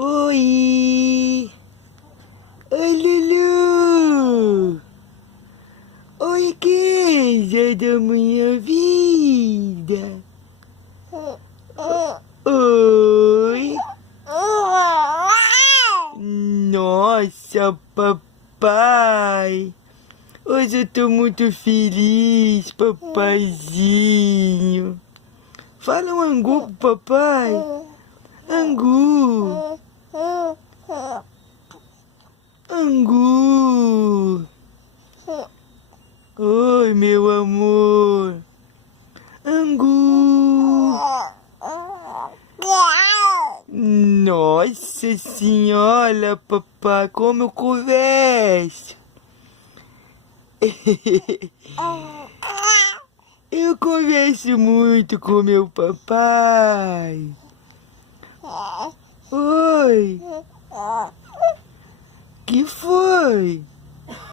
Oi! Oi, Lulu! Oi, queijo da minha vida! Oi! Nossa, papai! Hoje eu tô muito feliz, papaizinho! Fala um angu pro papai! Angu! Angu! Oi, meu amor! Angu! Nossa senhora, papai, como eu converso! Eu converso muito com meu papai! Oi! Que foi?